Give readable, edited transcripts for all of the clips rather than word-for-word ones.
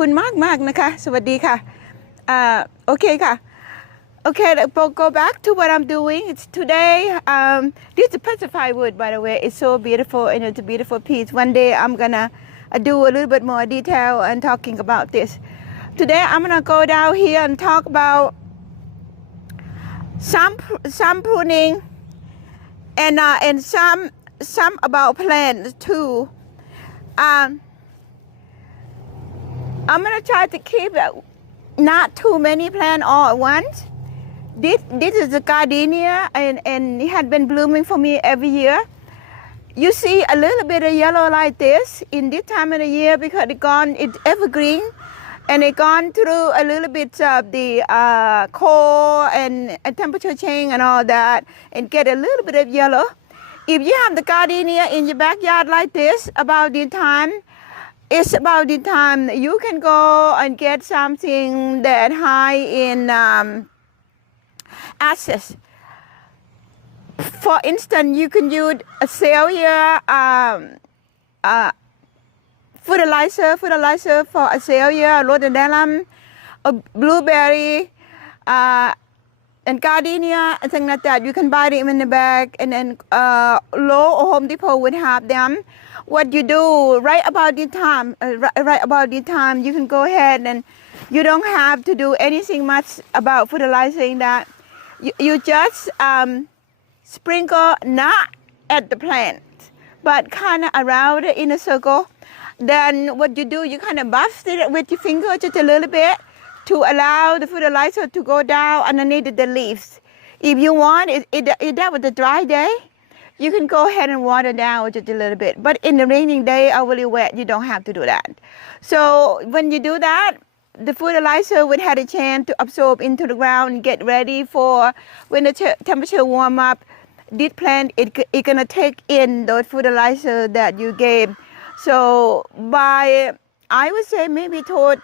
คุณมากนะคะสวัสดีค่ะโอเคค่ะ Okay, go back to what I'm doing. It's today. This is petrified wood, by the way. It's so beautiful and it's a beautiful piece. One day I'm gonna do a little bit more detail and talking about this. Today I'm gonna go down here and talk about some pruning and some about plants too. I'm gonna try to keep not too many plants all at once. This is the Gardinia and it had been blooming for me every year. You see a little bit of yellow like this in this time of the year because it's evergreen and it gone through a little bit of the cold and temperature change and all that and get a little bit of yellow. If you have the Gardinia in your backyard like this, about the time you can go and get something that high in acids. For instance, you can use a cellular fertilizer for a cellular, rhododendron, a blueberry, and Gardinia, and things like that. You can buy them in the bag, and then Lowe's or Home Depot would have them. What you do right about the time, you can go ahead and you don't have to do anything much about fertilizing that. You just sprinkle not at the plant, but kind of around it in a circle. Then what you do, you kind of buff it with your finger just a little bit to allow the fertilizer to go down underneath the leaves. If you want, if that was a dry day, you can go ahead and water down just a little bit. But in the raining day or really wet, you don't have to do that. So when you do that, the fertilizer would have a chance to absorb into the ground and get ready for when the temperature warm up. This plant, it's gonna take in those fertilizer that you gave. So by, I would say maybe toward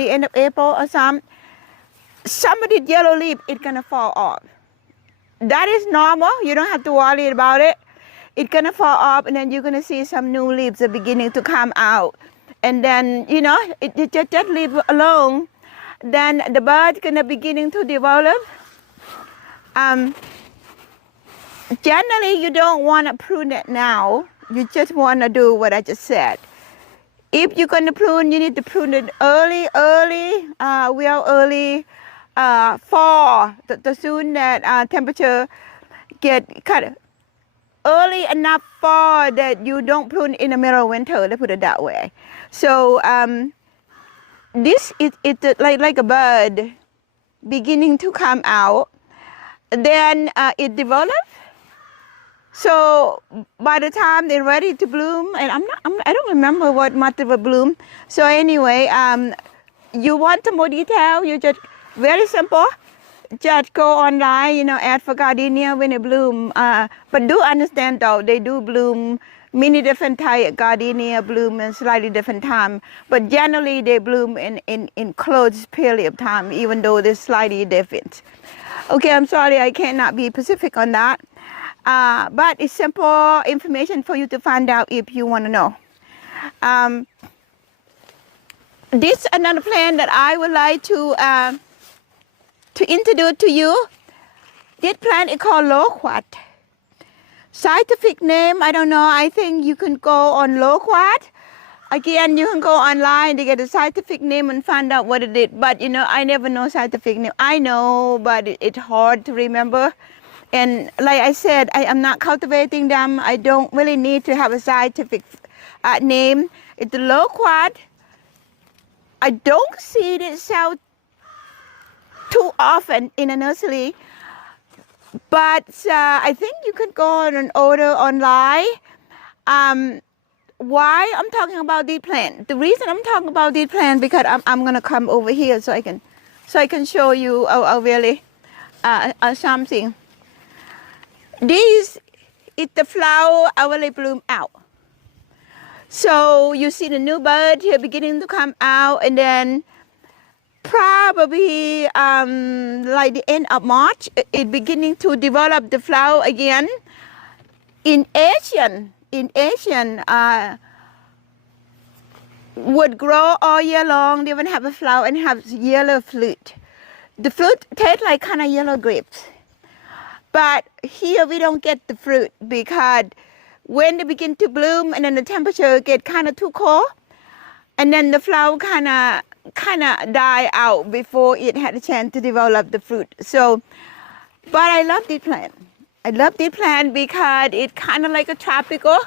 the end of April or some of the yellow leaf, it's gonna fall off. That is normal. You don't have to worry about it. It's gonna fall off, and then you're gonna see some new leaves are beginning to come out. And then, just leave it alone. Then the bud's gonna beginning to develop. Generally, you don't want to prune it now. You just want to do what I just said. If you're gonna prune, you need to prune it early, real early, fall. The soon that temperature get kind of early enough fall that you don't prune in the middle of winter. Let's put it that way. So this is like a bud beginning to come out. Then it develops. So by the time they're ready to bloom, and I don't remember what month it will bloom. So anyway, you want some more detail? You just very simple. Just go online, add for Gardinia when it bloom. But do understand though, they do bloom. Many different types of Gardinia bloom in slightly different time. But generally they bloom in close period of time, even though they're slightly different. Okay, I'm sorry I cannot be specific on that. But it's simple information for you to find out if you want to know. This is another plant that I would like to introduce to you. This plant is called Loquacious. Scientific name, I don't know. I think you can go on Loquacious. Again, you can go online to get a scientific name and find out what it is. But I never know scientific name. I know, but it's hard to remember. And like I said, I am not cultivating them. I don't really need to have a scientific name. It's Loquacious. I don't see it sell too often in a nursery, but I think you could go and order online. Why I'm talking about this plant? The reason I'm talking about this plant because I'm gonna come over here so I can show you really something. This is the flower already bloom out. So you see the new bud here beginning to come out, and then probably like the end of March, it beginning to develop the flower again. In Asian would grow all year long. They would have a flower and have yellow fruit. The fruit tastes like kind of yellow grapes. But here we don't get the fruit because when they begin to bloom and then the temperature get kind of too cold, and then the flower kind of die out before it had a chance to develop the fruit. So, but I love this plant. I love this plant because it's kind of like a tropical.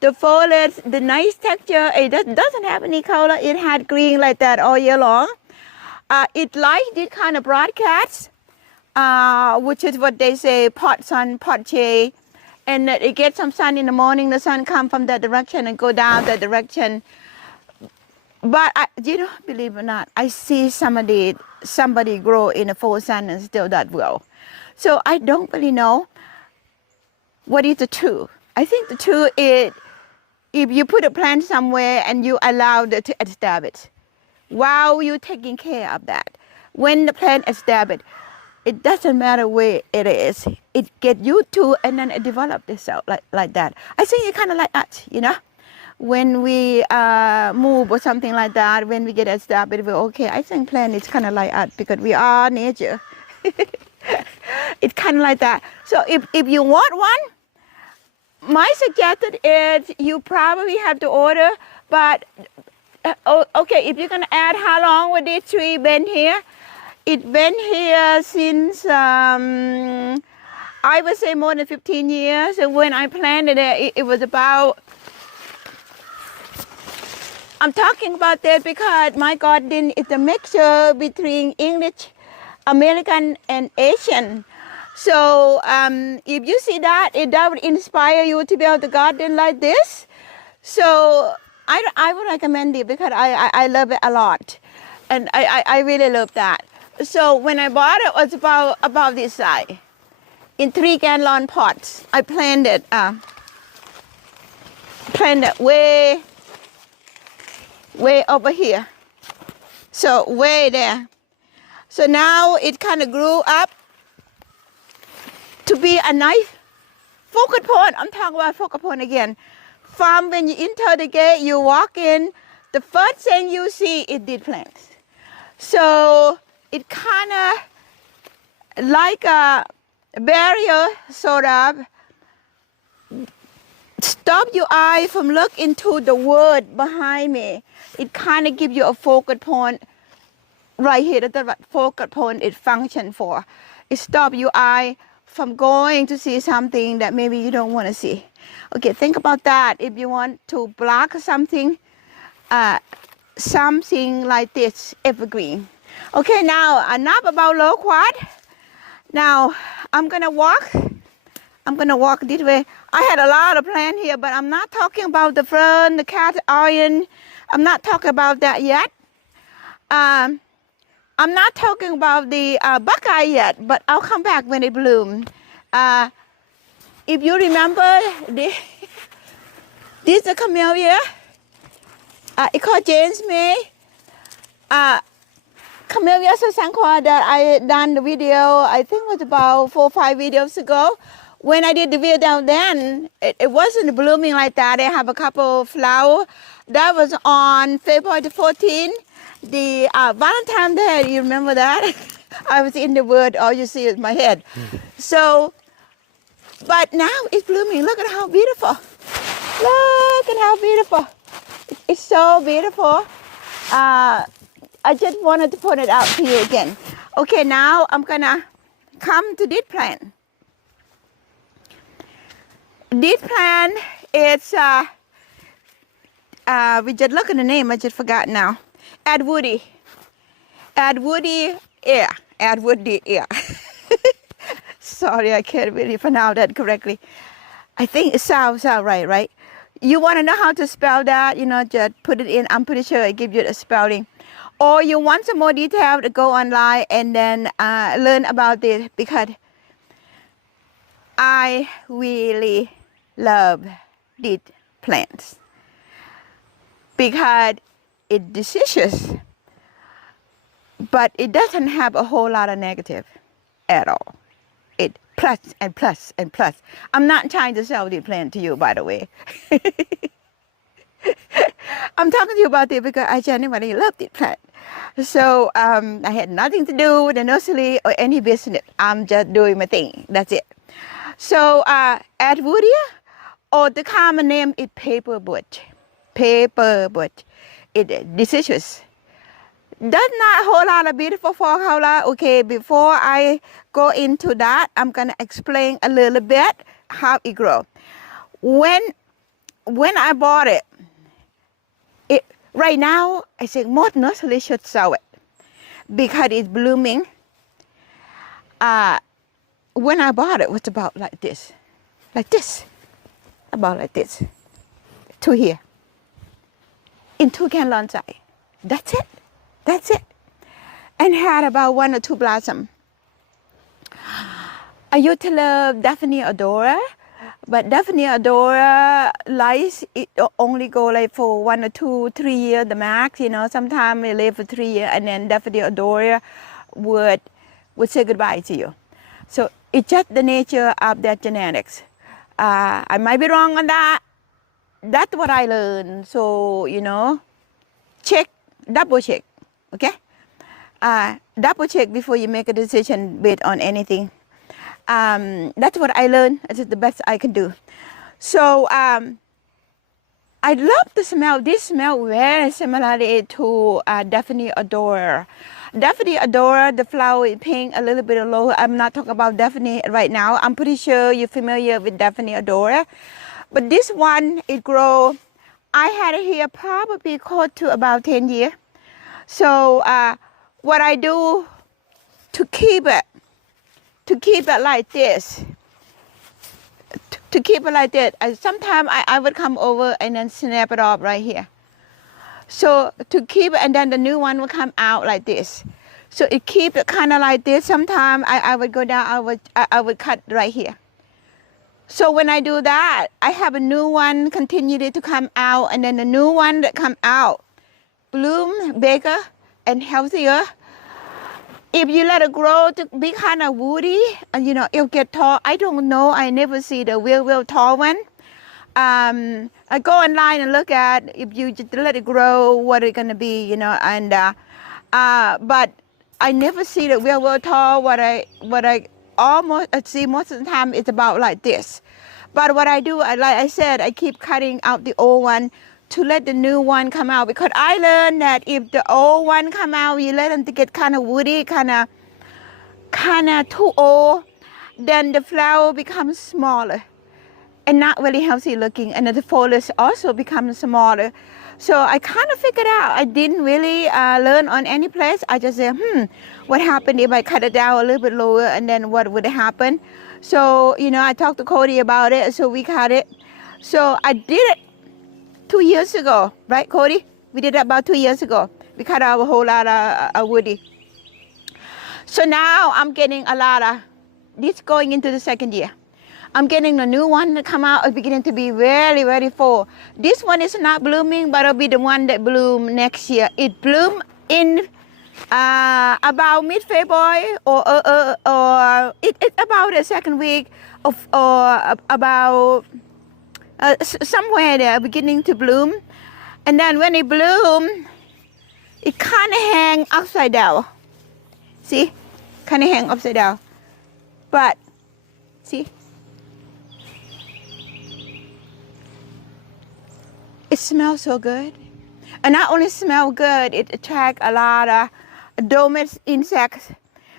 The foliage, the nice texture, it doesn't have any color. It had green like that all year long. It likes this kind of broadcast, which is what they say, pot sun, pot shade. And it gets some sun in the morning. The sun comes from that direction and go down that direction. But believe it or not, I see somebody grow in the full sun and still that well. So I don't really know what is the truth. I think the truth is if you put a plant somewhere and you allow it to establish, while you're taking care of that, when the plant establishes, it doesn't matter where it is. It gets used to and then it develops itself like that. I think it's kind of like us, when we move or something like that, when we get established, we're okay. I think plant is kind of like us because we are nature. It's kind of like that. So if you want one, my suggestion is you probably have to order, but okay, if you're gonna add how long would this tree been here? It's been here since, I would say more than 15 years. And when I planted it, it was about, I'm talking about that because my garden is a mixture between English, American, and Asian. So if you see that, that would inspire you to build a garden like this. So I would recommend it because I love it a lot. And I really love that. So when I bought it, it was about this size. In 3-gallon pots. I planted way over here. So way there. So now it kind of grew up to be a nice focal point. I'm talking about focal point again. From when you enter the gate, you walk in, the first thing you see is these plants. So it kind of like a barrier sort of stop your eye from look into the wood behind me. It kind of gives you a focal point right here. That's what focal point it functions for. It stops your eye from going to see something that maybe you don't want to see. Okay, think about that. If you want to block something, something like this, evergreen. Okay, now enough about loquat. Now I'm gonna walk this way. I had a lot of plants here, but I'm not talking about the fern, the cat iron. I'm not talking about that yet. I'm not talking about the buckeye yet, but I'll come back when it blooms. If you remember, this is a Camellia. It's called James May. Camellia Sasanqua that I done the video, I think it was about 4 or 5 videos ago. When I did the video down then, it wasn't blooming like that. I have a couple of flowers. That was on February the 14th. The Valentine's Day, you remember that? I was in the word, all you see is my head. So, but now it's blooming. Look at how beautiful. Look at how beautiful. It's so beautiful. I just wanted to point it out to you again. Okay, now I'm gonna come to this plant. This plant is, we just look at the name, I just forgot now. Edgeworthia. Edgeworthia air. Edgeworthia air. Sorry, I can't really pronounce that correctly. I think it sounds right? You want to know how to spell that, just put it in. I'm pretty sure it gives you the spelling. Or you want some more detail, to go online and then learn about this, because I really love these plants. Because it's delicious, but it doesn't have a whole lot of negative at all. It plus and plus and plus. I'm not trying to sell the plant to you, by the way. I'm talking to you about it because I genuinely love this plant. So I had nothing to do with the nursery or any business. I'm just doing my thing. That's it. So Edgeworthia, or the common name is Paperwood. Paperwood. It is deciduous. That's not a whole lot of beautiful fall color. Okay, before I go into that, I'm gonna explain a little bit how it grows. When I bought it, right now I think most nurseries should sell it because it's blooming. When I bought it, it was about like this, about like this, to here, in 2 gallon size. That's it. And had about 1 or 2 blossoms. I used to love Daphnia odora, but Daphnia odora life it only go like for 1 or 2, 3 years the max. You know, sometimes they live for 3 years, and then Daphnia odora would say goodbye to you. So it's just the nature of their genetics. I might be wrong on that. That's what I learned. So you know, double check, okay? Double check before you make a decision based on anything. That's what I learned. It's the best I can do. So I love the smell. This smell very similar to Daphnia odora. Daphnia odora, the flower is pink, a little bit low. I'm not talking about Daphnia right now. I'm pretty sure you're familiar with Daphnia odora. But this one, it grows. I had it here probably close to about 10 years. So what I do to keep it like this, sometimes I would come over and then snap it off right here. So to keep it, and then the new one will come out like this. So it keep it kind of like this. Sometimes I would go down, I would cut right here. So when I do that, I have a new one continue to come out, and then the new one that come out bloom bigger and healthier. If you let it grow to be kind of woody, and you know, it'll get tall. I don't know. I never see the real tall one. I go online and look at if you just let it grow, what it's gonna be, you know. And but I never see the real tall. What I almost see most of the time it's about like this. But what I do, like I said, I keep cutting out the old one to let the new one come out, because I learned that if the old one come out, you let them to get kind of woody, kind of too old, then the flower becomes smaller and not really healthy looking, and the foliage also becomes smaller. So I kind of figured out, I didn't really learn on any place. I just said, what happened if I cut it down a little bit lower, and then what would happen? So, you know, I talked to Cody about it, so we cut it. So I did it 2 years ago, right, Cody? We did it about 2 years ago. We cut out a whole lot of woody. So now I'm getting a lot of, this going into the 2nd year. I'm getting the new one that come out. It's beginning to be very, very full. This one is not blooming, but it'll be the one that bloom next year. It bloom in about mid-February or it's about the 2nd week of, or about somewhere there, beginning to bloom. And then when it bloom, it kind of hang upside down. See? Kind of hang upside down. But, see? It smells so good. And not only smell good, it attracts a lot of domestic insects.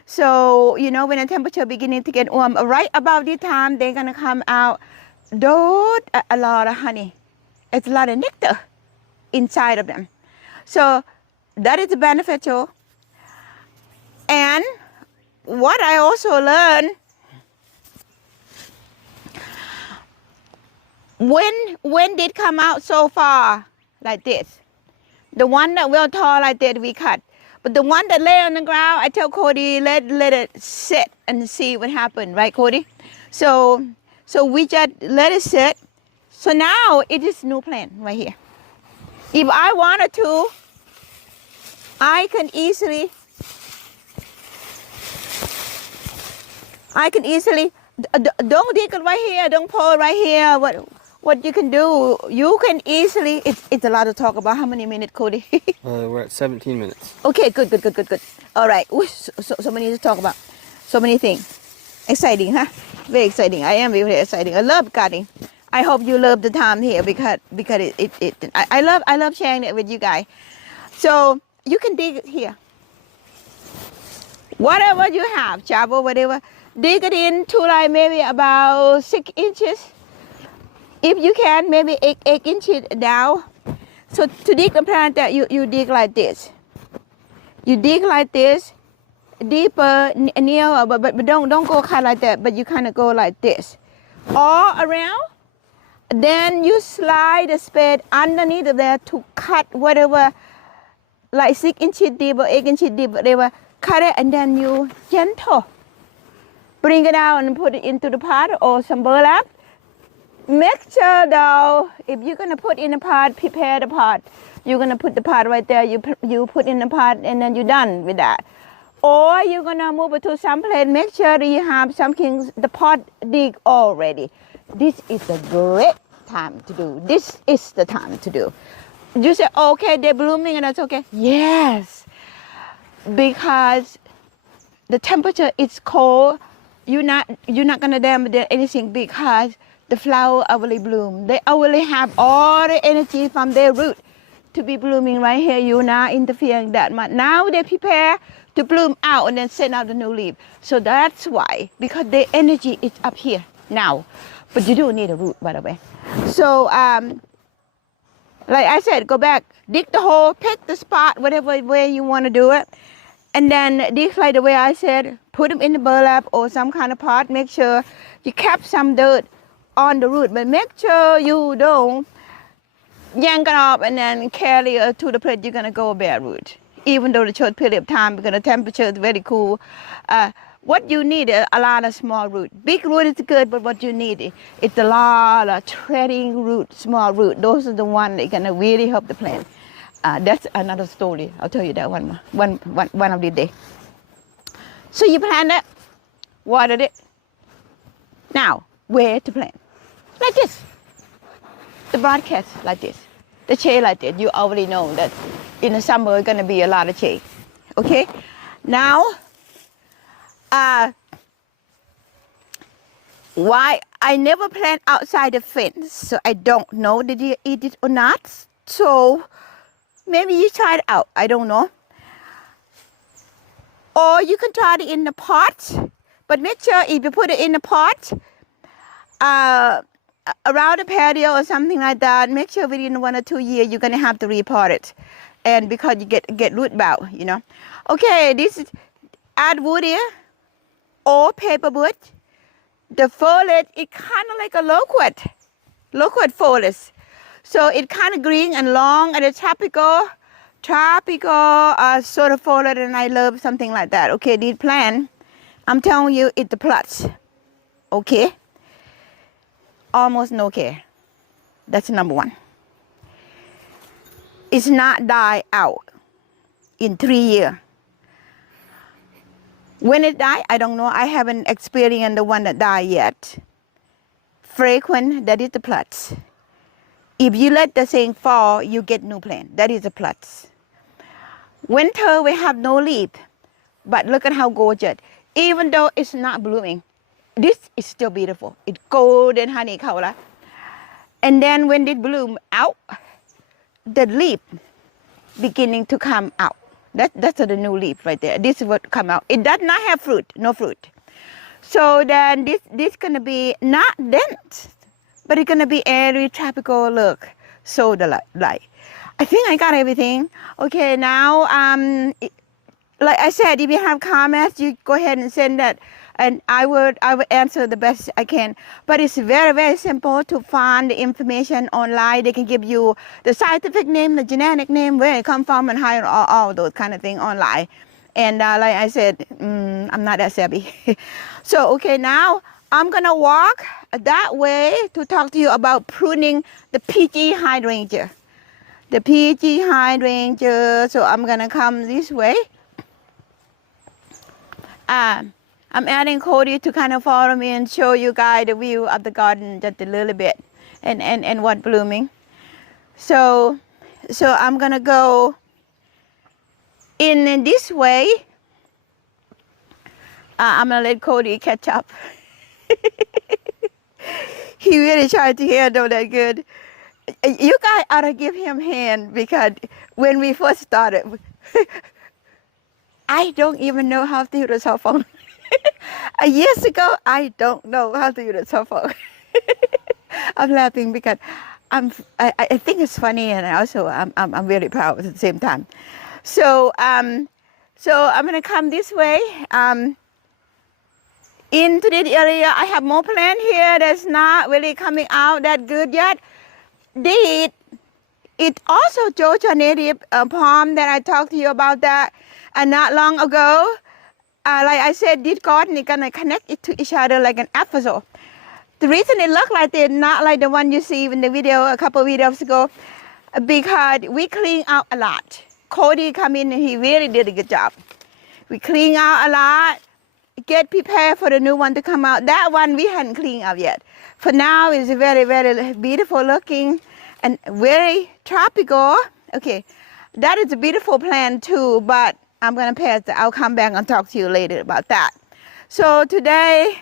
So, you know, when the temperature beginning to get warm, right about this time, they're going to come out, a lot of honey. It's a lot of nectar inside of them. So that is beneficial. And what I also learned, when did come out so far like this, the one that will tall like that we cut, but the one that lay on the ground, I tell Cody let it sit and see what happened, right, Cody? So we just let it sit. So now it is new plant right here. If I wanted to, I can easily don't dig it right here, don't pull right here. what you can do, you can easily, it's a lot to talk about. How many minutes, Cody? We're at 17 minutes. Okay, good. All right. Ooh, so many to talk about. So many things. Exciting, huh? Very exciting. I am very exciting. I love gardening. I hope you love the time here because I love sharing it with you guys. So you can dig it here. Whatever you have, shovel, whatever, dig it into like maybe about 6 inches. If you can, maybe 8 inches down. So to dig the plant, that you dig like this. You dig like this, deeper, near, but don't go kind of like that. But you kind of go like this, all around. Then you slide the spade underneath of there to cut whatever, like 6 inches deep or 8 inches deep, whatever. Cut it, and then you gentle bring it out and put it into the pot or some burlap. Make sure though, if you're gonna put in a pot, prepare the pot. You're gonna put the pot right there. You put in the pot, and then you're done with that. Or you're gonna move it to some place. Make sure that you have something, the pot dig already. This is a great time to do. This is the time to do. You say, okay, they're blooming and that's okay. Yes, because the temperature is cold. You're not gonna damage anything because the flower already bloom. They already have all the energy from their root to be blooming right here. You're not interfering that much. Now they prepare to bloom out and then send out the new leaf. So that's why, because the energy is up here now. But you do need a root, by the way. So, like I said, go back, dig the hole, pick the spot, whatever way you want to do it. And then dig like the way I said, put them in the burlap or some kind of pot. Make sure you kept some dirt on the root, but make sure you don't yank it off and then carry it to the place you're going to go bare root. Even though the short period of time, because the temperature is very cool. What you need is a lot of small root. Big root is good, but what you need is a lot of treading root, small root. Those are the ones that are going to really help the plant. That's another story. I'll tell you that one of these days. So you plant it, watered it. Now, where to plant? Like this. The broadcast like this. The shade like this. You already know that in the summer it's going to be a lot of shade. Okay? Now, why I never plant outside the fence, so I don't know did you eat it or not. So maybe you try it out. I don't know. Or you can try it in the pot, but make sure if you put it in the pot, around the patio or something like that, make sure within 1 or 2 years you're gonna have to repot it, and because you get root bow, you know. Okay, this is Edgeworthia or Paperwood. The foliage is kind of like a loquat foliage, so it's kind of green and long and a tropical sort of foliage, and I love something like that. Okay, this plant, I'm telling you, it's the plus. Okay. Almost no care. That's number one. It's not die out in 3 years. When it die, I don't know. I haven't experienced the one that died yet. Frequent, that is the plus. If you let the thing fall, you get new plant. That is a plus. Winter, we have no leaf. But look at how gorgeous. Even though it's not blooming, this is still beautiful. It's golden honey color. And then when it bloom out, the leaf beginning to come out. That's the new leaf right there. This is what come out. It does not have fruit, no fruit. So then this gonna be not dense, but it's gonna be airy, tropical look. So the light. I think I got everything. Okay, now like I said, if you have comments, you go ahead and send that, and I would answer the best I can. But it's very, very simple to find the information online. They can give you the scientific name, the genetic name, where it come from, and how all those kind of things online. And like I said, I'm not that savvy. So okay, now I'm gonna walk that way to talk to you about pruning the PG hydrangea. The PG hydrangea. So I'm gonna come this way. I'm adding Cody to kind of follow me and show you guys the view of the garden just a little bit. and what blooming. So I'm gonna go in this way. I'm gonna let Cody catch up. He really tried to handle that good. You guys ought to give him a hand because when we first started, I don't even know how to use a cell phone. Years ago, I don't know how to use a cell phone. I'm laughing because I think it's funny, and also I'm really proud at the same time. So I'm gonna come this way. Into this area, I have more plant here that's not really coming out that good yet. It also Georgia native palm that I talked to you about that not long ago. Like I said, this garden is gonna connect it to each other like an episode. The reason it looked like this, not like the one you see in the video a couple of videos ago, because we clean out a lot. Cody come in and he really did a good job. We clean out a lot, get prepared for the new one to come out. That one we hadn't cleaned out yet. For now, it's very, very beautiful looking and very tropical. Okay, that is a beautiful plant too, but I'm gonna pass it. I'll come back and talk to you later about that. So today,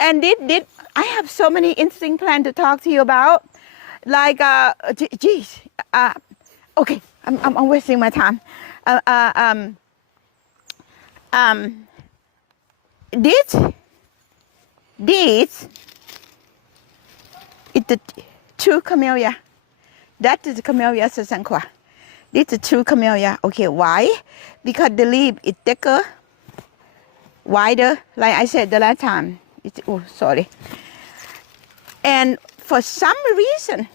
and I have so many interesting plants to talk to you about. Like, okay, I'm wasting my time. This is the true Camellia. That is Camellia sasanqua. This is true Camellia. Okay, why? Because the leaf is thicker, wider, like I said the last time. Oh, sorry. And for some reason,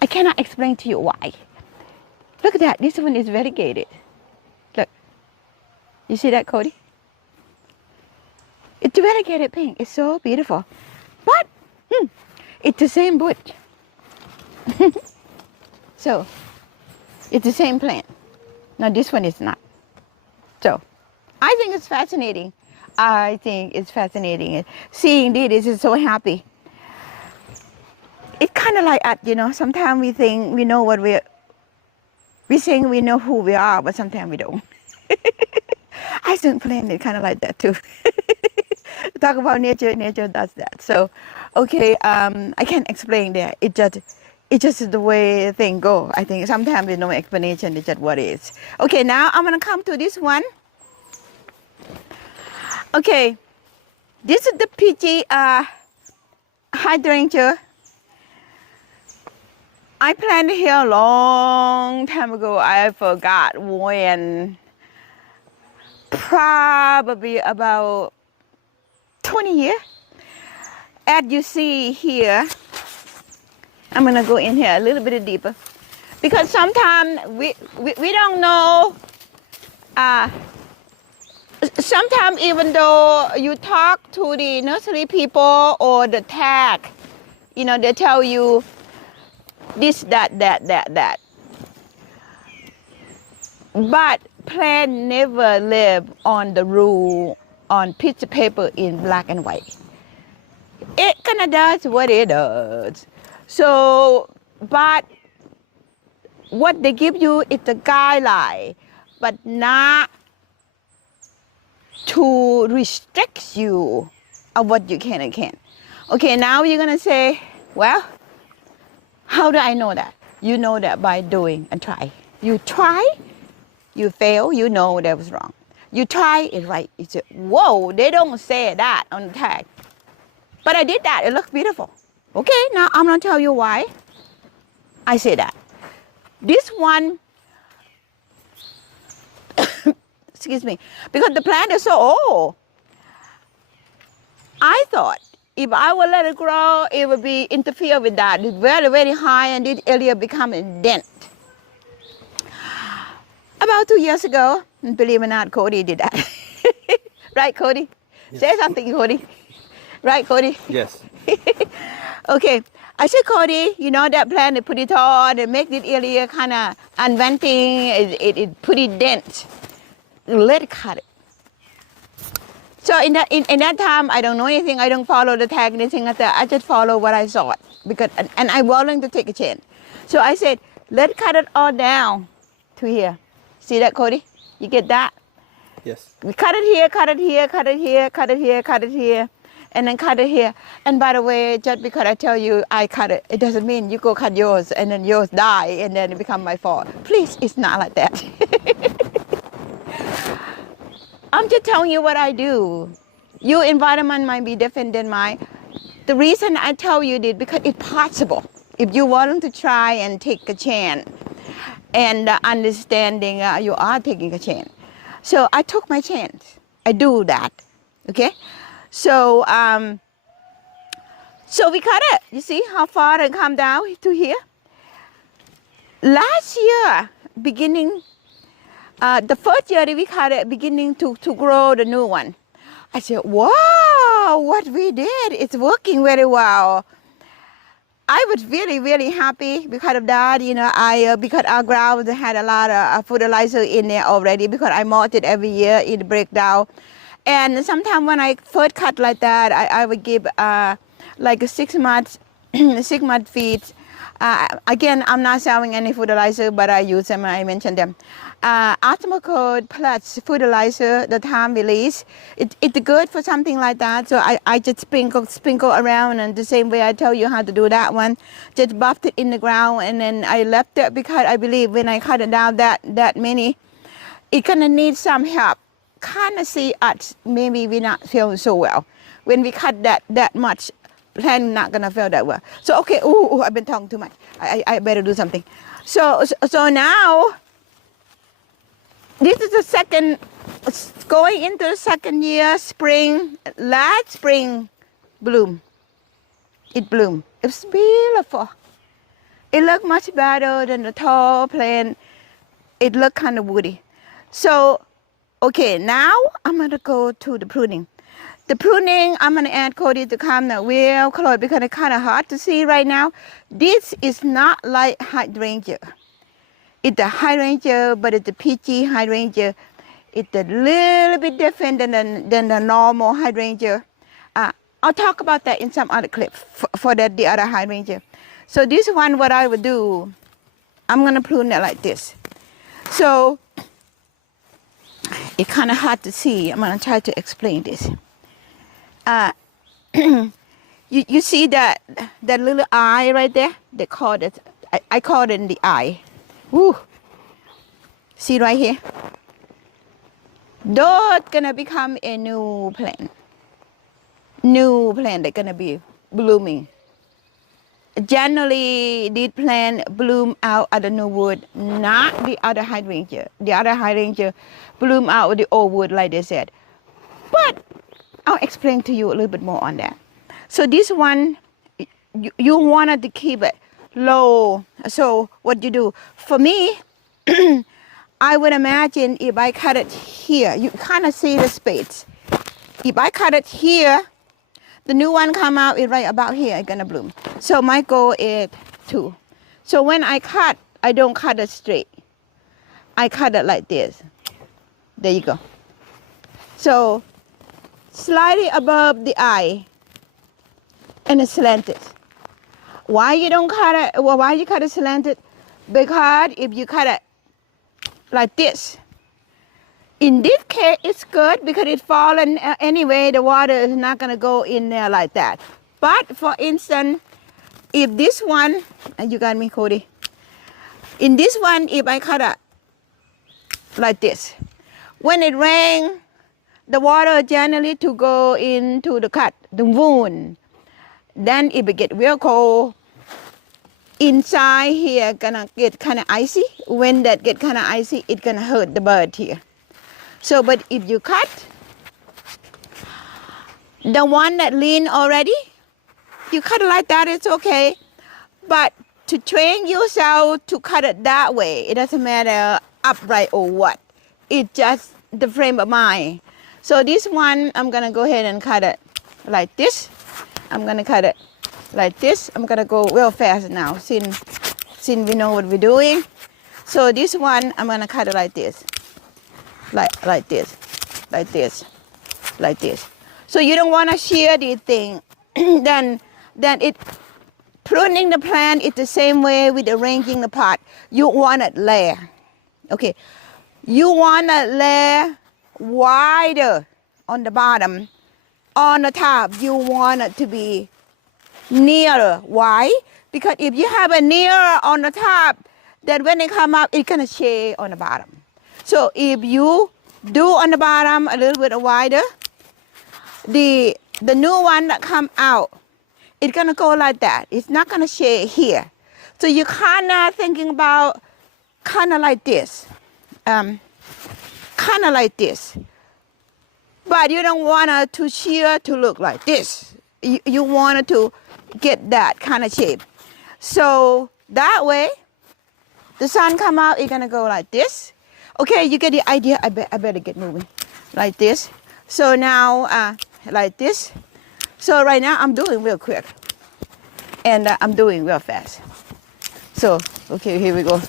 I cannot explain to you why. Look at that. This one is variegated. Look. You see that, Cody? It's variegated pink. It's so beautiful. But it's the same bush. So it's the same plant. Now this one is not. So I think it's fascinating. I think it's fascinating. Seeing this is so happy. It's kind of like us, you know. Sometimes we think we know what we think we know who we are, but sometimes we don't. I think plant is kind of like that too. Talk about nature does that. So, okay, I can't explain that. It's just the way things go. I think sometimes there's no explanation. It's just what it is. Okay, now I'm gonna come to this one. Okay, this is the PG Hydrangea. I planted here a long time ago. I forgot when. Probably about 20 years. As you see here, I'm gonna go in here a little bit deeper because sometimes we don't know. Sometimes even though you talk to the nursery people or the tag, you know, they tell you this, that. But plant never live on the rule on piece of paper in black and white. It kind of does what it does. So, but what they give you is the guideline, but not to restrict you of what you can and can't. Okay, now you're gonna say, well, how do I know that? You know that by doing and try. You try, you fail, you know that was wrong. You try it right. You say, whoa, they don't say that on the tag. But I did that, it looks beautiful. Okay, now I'm gonna tell you why I say that. This one, excuse me, because the plant is so old. I thought if I would let it grow, it would be interfere with that. It's very, very high and this area become a dent. About 2 years ago, believe it or not, Cody did that. Right, Cody? Yes. Say something, Cody. Right, Cody? Yes. Okay. I said, Cody, you know that plant, they put it on, they make this area kind of unventing, it put it dent. Let it cut it. So in that time, I don't know anything. I don't follow the tag, anything like that. I just follow what I saw because and I'm willing to take a chance. So I said, let's cut it all down to here. See that, Cody? You get that? Yes. We cut it here, cut it here, cut it here, cut it here, cut it here, and then cut it here. And by the way, just because I tell you I cut it, it doesn't mean you go cut yours and then yours die and then it become my fault. Please, it's not like that. I'm just telling you what I do. Your environment might be different than mine. The reason I tell you this because it's possible. If you're willing to try and take a chance and understanding you are taking a chance. So I took my chance. I do that. Okay? So so we cut it. You see how far it come down to here? Last year, beginning the first year that we cut it, beginning to grow the new one. I said, wow, what we did, it's working very well. I was really, really happy because of that. You know, because our ground had a lot of fertilizer in there already because I mulch it every year, it breaks down. And sometimes when I first cut like that, I would give like a 6 month, 6 month feed. Again, I'm not selling any fertilizer, but I use them, I mentioned them. Atmacode plus fertilizer, the time release, it's good for something like that. So I just sprinkle around, and the same way I tell you how to do that one. Just buffed it in the ground, and then I left it because I believe when I cut it down that many, it's gonna need some help. Kind of see us, maybe we're not feeling so well. When we cut that much, plant not gonna feel that well. So okay, I've been talking too much. I better do something. So now, this is the second, going into the second year, spring, last spring, bloom. It bloomed. It's beautiful. It looked much better than the tall plant. It looked kind of woody. So, okay, now I'm gonna go to the pruning. The pruning, I'm gonna add Cody to come now real close because it's kind of hard to see right now. This is not like hydrangea. It's a hydrangea, but it's a peachy hydrangea. It's a little bit different than the normal hydrangea. I'll talk about that in some other clip for the other hydrangea. So this one, what I would do, I'm gonna prune it like this. So it's kind of hard to see. I'm gonna try to explain this. You see that little eye right there? They call it, I call it the eye. Woo. See right here? Those gonna become a new plant. New plant that's gonna be blooming. Generally, this plant bloom out of the new wood, not the other hydrangea. The other hydrangea bloom out of the old wood, like they said. But I'll explain to you a little bit more on that. So this one, you wanted to keep it low. So what you do? For me, I would imagine if I cut it here, you kind of see the space. If I cut it here, the new one come out is right about here, it's gonna bloom. So my goal is 2. So when I cut, I don't cut it straight. I cut it like this. There you go. So slightly above the eye and it's slanted. Why you don't cut it? Well, why you cut it slanted? Because if you cut it like this, in this case it's good because it's fallen anyway. The water is not gonna go in there like that. But for instance, if this one, and you got me, Cody. In this one, if I cut it like this, when it rains, the water generally to go into the cut, the wound. Then if it get real cold, inside here gonna get kind of icy. When that get kind of icy, it gonna hurt the bird here. So, but if you cut the one that lean already, you cut it like that, it's okay. But to train yourself to cut it that way, it doesn't matter upright or what. It's just the frame of mind. So this one, I'm gonna go ahead and cut it like this. I'm gonna cut it like this. I'm gonna go real fast now since we know what we're doing. So this one, I'm gonna cut it like this. Like this, like this. like this. So you don't want to shear the thing. then it pruning the plant is the same way with arranging the pot. You want it layer. Okay. You want to layer wider on the bottom. On the top, you want it to be nearer. Why? Because if you have a nearer on the top, then when they come up, it's gonna shade on the bottom. So if you do on the bottom a little bit wider, the new one that come out, it's gonna go like that. It's not gonna shade here. So you kinda thinking about kinda like this, kinda like this. But you don't want it to shear to look like this. You want it to get that kind of shape. So that way, the sun come out, it's gonna go like this. Okay, you get the idea. I better get moving. Like this. So now, like this. So right now, I'm doing real quick. And I'm doing real fast. So, okay, here we go.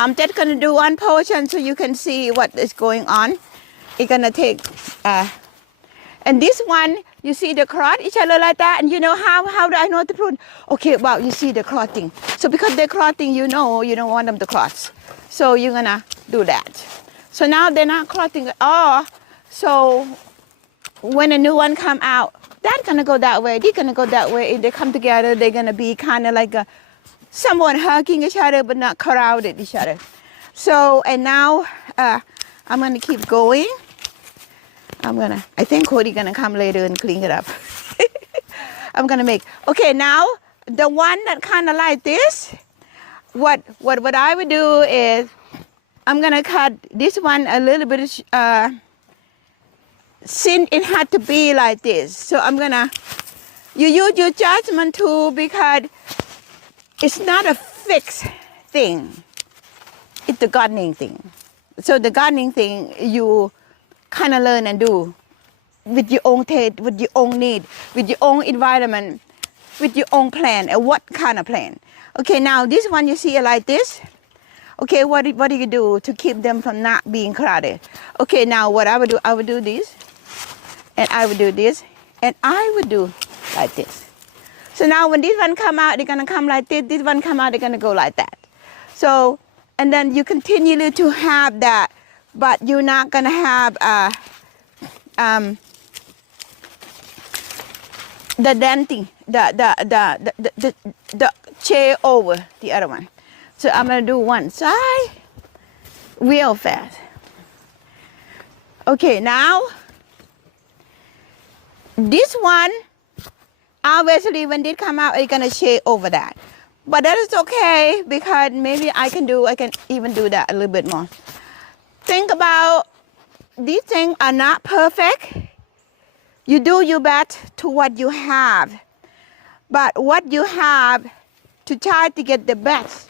I'm just gonna do one portion so you can see what is going on. It's gonna take, and this one, you see the cross each other like that, and you know how do I know to prune? Okay, well, you see the crossing. So because they're crossing, you know you don't want them to cross. So you're gonna do that. So now they're not crossing at all. So when a new one come out, that's gonna go that way, they're gonna go that way. If they come together, they're gonna be kind of like someone hugging each other, but not crowded each other. So, and now I'm gonna keep going. I think Cody's gonna come later and clean it up. I'm gonna make, okay, now the one that kind of like this, what I would do is, I'm gonna cut this one a little bit, since it had to be like this. So I'm gonna, you use your judgment tool because it's not a fixed thing. It's the gardening thing. So the gardening thing, you kind of learn and do with your own taste, with your own need, with your own environment, with your own plan, and what kind of plan. Okay, now this one you see it like this. Okay, what do you do to keep them from not being crowded? Okay, now what I would do this, and I would do this, and I would do like this. So now when this one come out, they're gonna come like this one come out, they're gonna go like that. So, and then you continue to have that, but you're not gonna have the denting, the chair over the other one. So I'm gonna do one side real fast. Okay, now this one, obviously when they come out, it's gonna shade over that. But that is okay because maybe I can even do that a little bit more. Think about, these things are not perfect. You do your best to what you have. But what you have to try to get the best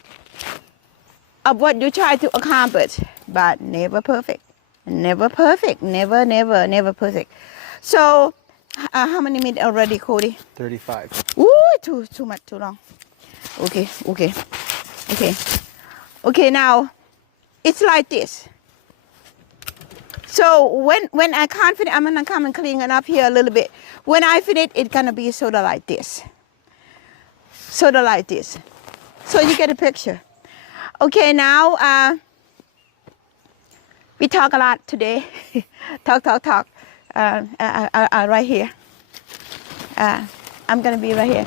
of what you try to accomplish. But never perfect. Never perfect. Never perfect. So, how many minutes already, Cody? 35. Ooh, too much, too long. Okay. Okay, now, it's like this. So when I can't finish, I'm gonna come and clean it up here a little bit. When I finish, it's gonna be sort of like this. Sort of like this. So you get a picture. Okay, now we talk a lot today. talk. Right here. I'm gonna be right here.